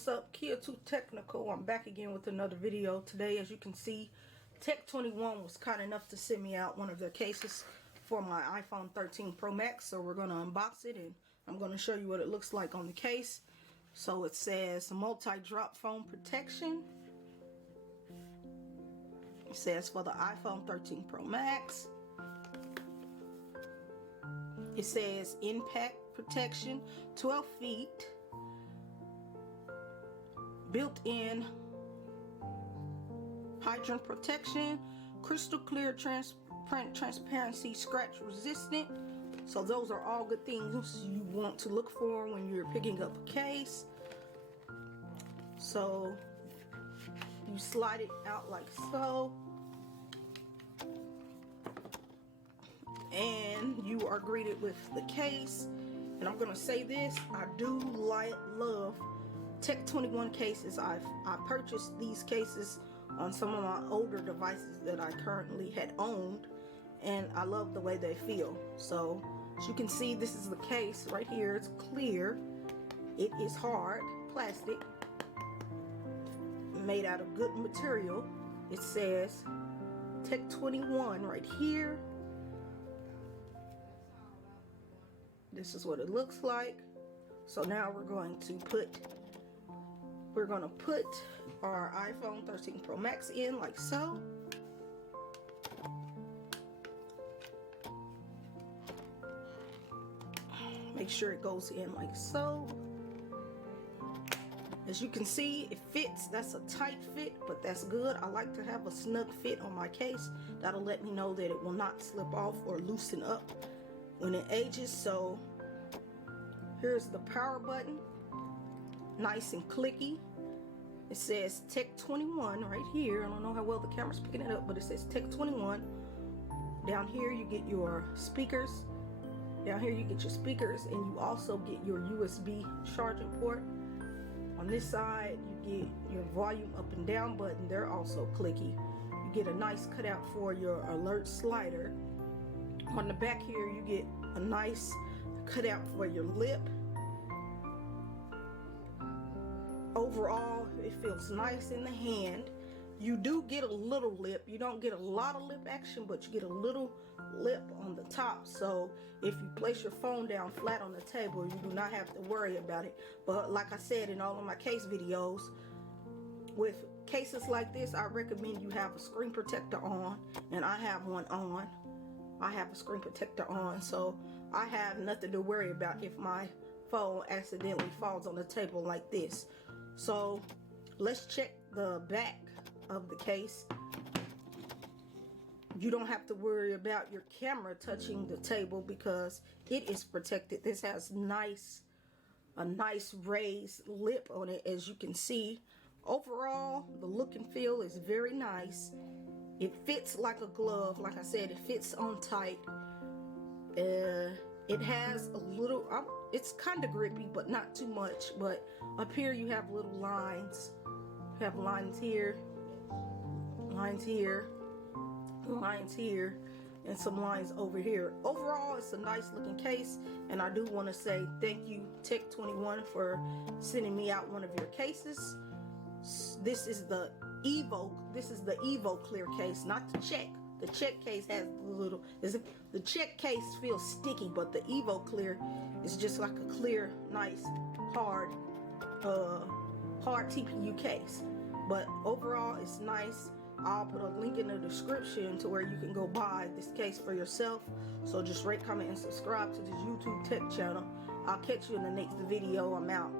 What's up, Kia 2 Technical? I'm back again with another video. Today, as you can see, Tech 21 was kind enough to send me out one of their cases for my iPhone 13 Pro Max. So we're going to unbox it and I'm going to show you what it looks like on the case. So it says multi-drop phone protection. It says for the iPhone 13 Pro Max. It says impact protection, 12 feet. Built-in hydrant protection, crystal clear, transparency, scratch resistant. So those are all good things you want to look for when you're picking up a case. So you slide it out like so, and you are greeted with the case. And I'm gonna say this, I do love Tech 21 cases. I purchased these cases on some of my older devices that I currently had owned, and I love the way they feel. So as you can see, this is the case right here. It's clear. It is hard plastic, made out of good material. It says Tech 21 right here. This is what it looks like. So now we're going to put our iPhone 13 Pro Max in like so. Make sure it goes in like so. As you can see, it fits. That's a tight fit, but that's good. I like to have a snug fit on my case. That'll let me know that it will not slip off or loosen up when it ages. So here's the power button. Nice and clicky. It says Tech 21 right here. I don't know how well the camera's picking it up, but it says Tech 21. Down here you get your speakers. Down here you get your speakers, and you also get your USB charging port. On this side you get your volume up and down button. They're also clicky. You get a nice cutout for your alert slider. On the back here you get a nice cutout for your lip. Overall, it feels nice in the hand. You do get a little lip. You don't get a lot of lip action, but you get a little lip on the top. So if you place your phone down flat on the table, you do not have to worry about it. But like I said in all of my case videos, with cases like this, I recommend you have a screen protector on, and I have one on. I have a screen protector on, so I have nothing to worry about if my phone accidentally falls on the table like this. So let's check the back of the case. You don't have to worry about your camera touching the table because it is protected. This has a nice raised lip on it, as you can see. Overall, the look and feel is very nice. It fits like a glove. Like I said, it fits on tight. It has a little, it's kind of grippy, but not too much. But up here you have little lines. You have lines here, lines here, lines here, and some lines over here. Overall, it's a nice looking case, and I do want to say thank you, Tech 21, for sending me out one of your cases. This is the Evoclear case, not the check. The check case has the check case feels sticky, but the Evoclear is just like a clear, nice, hard TPU case. But overall, it's nice. I'll put a link in the description to where you can go buy this case for yourself. So just rate, comment, and subscribe to this YouTube tech channel. I'll catch you in the next video. I'm out.